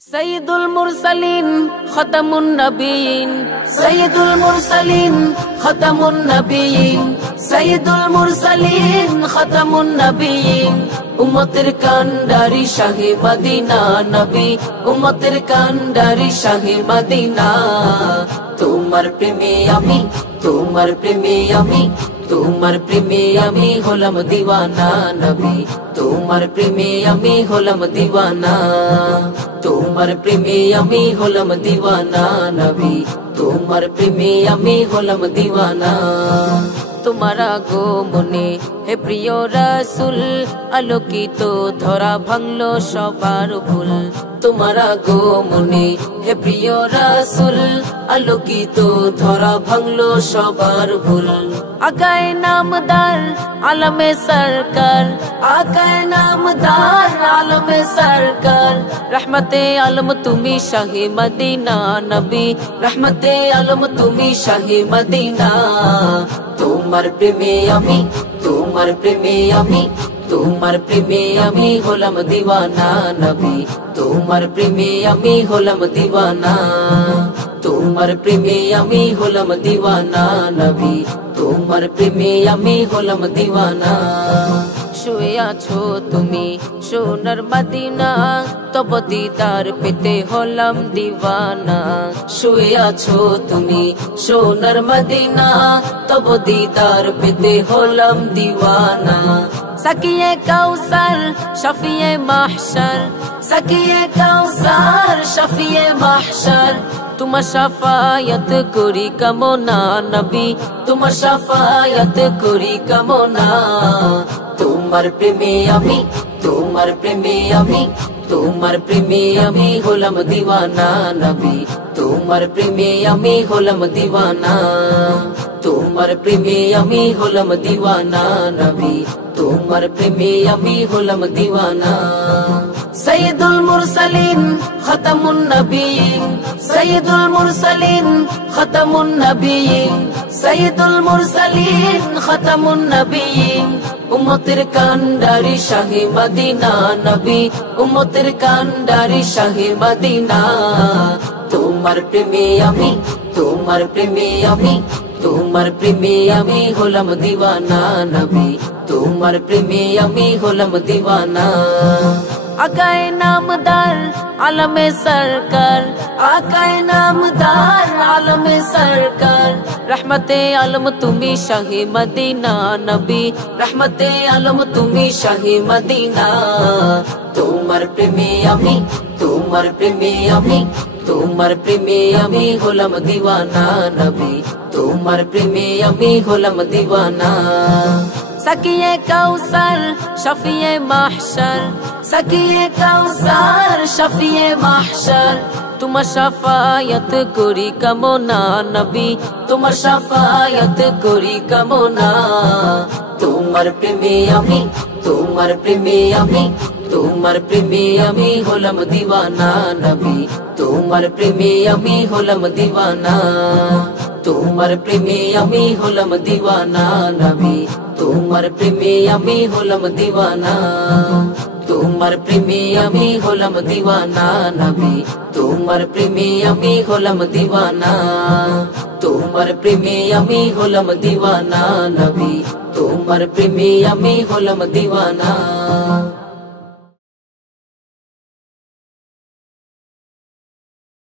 সৈয়দুল মুরসালিন খতামুন নবীন, সৈয়দুল মুরসালিন খতামুন নবীন, সৈয়দুল মুরসালিন খতামুন নবীন। উম্মতের কান্ডারি শাহে মদিনা নবী, উম্মতের কান্ডারি শাহে মদিনা। তোমার প্রেমে আমি, তোমার প্রেমে আমি, তোমার প্রেমে আমি হলাম দিওয়ানা নবী, তোমার প্রেমে আমি হলাম দিওয়ানা। তোমার প্রেমে আমি হলাম দিওয়ানা নবী, তোমার প্রেমে আমি হলাম দিওয়ানা। তোমার আগমনে হে প্রিয় রাসূল, আলোকিত ধরা ভাঙলো সবার ভুল। তোমার আগমনে হে প্রিয় রাসূল, আলোকিত ধরা ভাঙলো সবার ভুল। আকায়ে নামদার আলমে সরকার, আকায়ে নামদার আলমে সরকার। রহমতে আলম তুমি শাহে মদিনা নবী, রহমতে আলম তুমি শাহে মদিনা। তোমার প্রেমে আমি, তোমার প্রেমে আমি, তোমার প্রেমে আমি হলাম দিওয়ানা নবী, তোমার প্রেমে আমি হলাম দিওয়ানা। তোমার প্রেমে আমি হলাম দিওয়ানা নবী, তোমার প্রেমে আমি হলাম দিওয়ানা। শুয়ে আছো তুমি সোনার মদিনা, তব দিদার পেতে হলাম দিওয়ানা। শুয়ে আছো তুমি সোনার মদিনা, তব দিদার পেতে হলাম দিওয়ানা। সাকিয়ে কাউসার শফিয়ে মাহশর, সাকিয়ে কাউসার শফিয়ে মাহশর। তোমার শাফায়াত করি কামনা নবী, তোমার শাফায়াত করি কামনা। তোমার প্রেমে আমি, তোমার প্রেমে আমি, তোমার প্রেমে আমি হলাম দিওয়ানা নবী, তোমার প্রেমে আমি হলাম দিওয়ানা। তোমার প্রেমে আমি হলাম দিওয়ানা নবী, তোমার প্রেমে আমি হলাম দিওয়ানা। সৈয়দুল মুরসালিন খতামুন নবীন, সৈয়দুল মুরসালিন খতামুন নবীন, সৈয়দুল মুরসালিন খতামুন নবীন। উম্মতের কান্ডারি শাহে মদিনা নবী, উম্মতের কান্ডারি শাহে মদিনা। তোমার প্রেমে আমি, তোমার প্রেমে আমি, তোমার প্রেমে আমি হলাম দিওয়ানা নবী, তোমার প্রেমে আমি হলাম দিওয়ানা। আকায়ে নামদার আলমে সরকার, আকায়ে নামদার আলমে সরকার। রহমতে আলম তুমি শাহে মদিনা নবী, রহমতে আলম তুমি শাহে মদিনা। তোমার প্রেমে আমি, তোমার প্রেমে আমি, তোমার প্রেমে আমি হলাম দিওয়ানা নবী, তোমার প্রেমে আমি হলাম দিওয়ানা। সাকিয়ে কাউসার শফিয়ে মাহশর, সাকিয়ে কাউসার শফিয়ে মাহশর। তোমার শাফায়াত করি কামনা নবী, তোমার শাফায়াত করি কামনা। তোমার প্রেমে আমি, তোমার প্রেমে আমি, তোমার প্রেমে আমি হলাম দিওয়ানা নবী, তোমার প্রেমে আমি হলাম দিওয়ানা। তোমার প্রেমে আমি হলাম দিওয়ানা নবী, তোমার প্রেমে আমি হলাম দিওয়ানা। তোমার প্রেমে আমি হলাম দিওয়ানা নবী, তোমার প্রেমে আমি হলাম দিওয়ানা। তোমার প্রেমে আমি হলাম দিওয়ানা নবী, তোমার প্রেমে আমি হলাম দিওয়ানা।